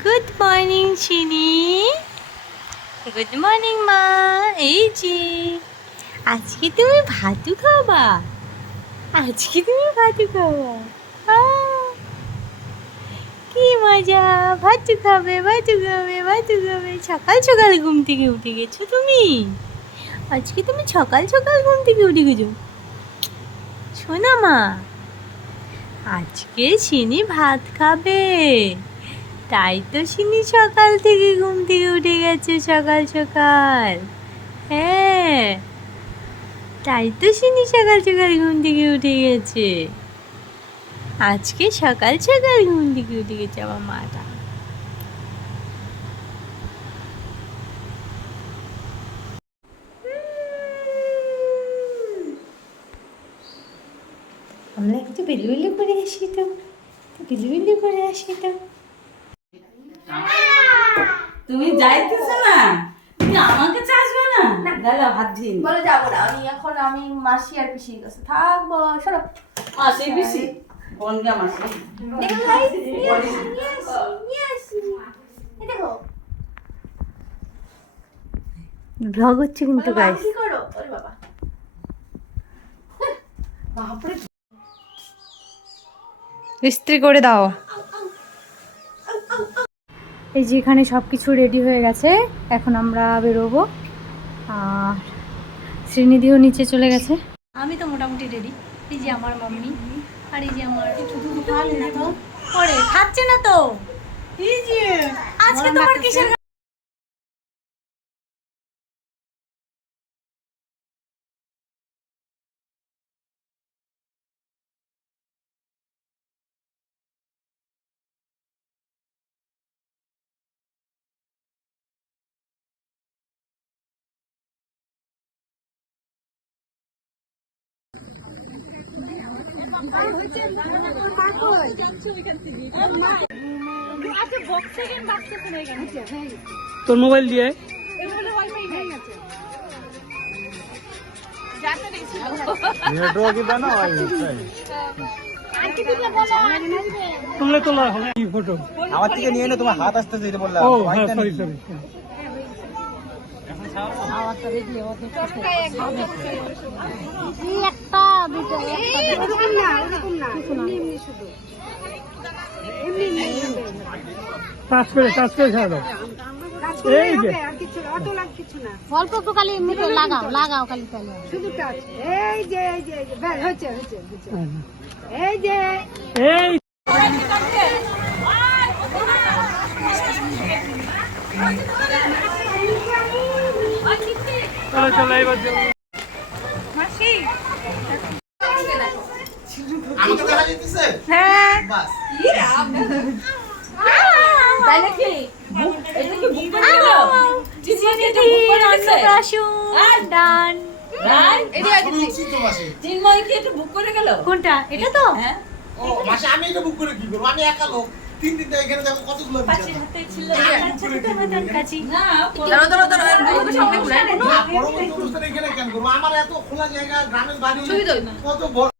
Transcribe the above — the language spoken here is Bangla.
গুড মর্নিং চিনি। গুড মর্নিং মা। এই যে আজকে তুমি ভাতু খাবা, আজকে তুমি ভাতু খাবা। কি মজা, ভাতু খাবে ভাতু খাবে ভাতু খাবে। সকাল সকাল ঘুম থেকে উঠে গেছো তুমি, আজকে তুমি সকাল সকাল ঘুম থেকে উঠে গেছো। শোনা মা, আজকে চিনি ভাত খাবে, তাই তো চিনি সকাল থেকে ঘুম থেকে উঠে গেছে সকাল সকাল। হ্যাঁ, তাই তো চিনি সকাল সকাল ঘুম থেকে উঠে গেছে। আজকে সকাল সকাল ঘুম থেকে উঠে গেছে আমার মাটা। আমরা একটু বেলুবেলু করে আসি তো, বেলুবেলু করে আসি তো। তুমি যাইতেছো না, তুমি আমাকে চাইবে না? দাদা হাত দিয়ে বলে যাবো না আমি, এখন আমি মাসি আর পিসির কাছে থাকবো। সরো আসি পিসি বনগা মাসি দেখো গাইস, নিয়ে আসি। এই দেখো ব্লগ হচ্ছে কিন্তু বলো, গাইস। কি করো? ওরে বাবা, বাপরে ইস্ত্রি করে দাও। এই যে এখানে সব কিছু রেডি হয়ে গেছে, এখন আমরা বেরোবো। আর শ্রীনিধিও নিচে চলে গেছে। আমি তো মোটামুটি রেডি। এই যে আমার মাম্মি, আর এই যে আমার পরে খাচ্ছে না তো। এই যে আজকে তোমার কিসের তোর মোবাইল দিয়ে তুললে তোলা হবে এই ফটো আমার থেকে নিয়ে নে, তোমার হাত আসতেছে এটা বললাম। ও হ্যাঁ, সরি সরি। টাচ করে ছাড়া দাও। এই যে অল্প একটু খালি মুখে লাগাও লাগাও খালি তাহলে শুধু টাচ। এই যে এই যে এই যে ব্যাস, হচ্ছে হচ্ছে হচ্ছে। এই যে এই চলো চলো এবার আমাকে দেখা যেতেছে? হ্যাঁ বাস। তাই নাকি? এটা কি বুক করে গেল? ডান। এটি আগে আমি উঠছি তো বাসে। চিন্ময় কি এটা বুক করে গেল? কোনটা? এটা তো হ্যাঁ, ও বাসে আমি এটা বুক করে কি করবো? আমি একা লোক। তিন দিন এখানে দেখো কতগুলো পাশের বিছানা। হাতে ছিল কাছে। না, দাঁড়াও দাঁড়াও দাঁড়াও, এর বুকের সামনে খুলে না, পরবর্তী অনুষ্ঠানে এখানে কেন করবো? আমার এত খোলা জায়গা, গ্রামের বাড়ি, ছবি দাও। কত বড়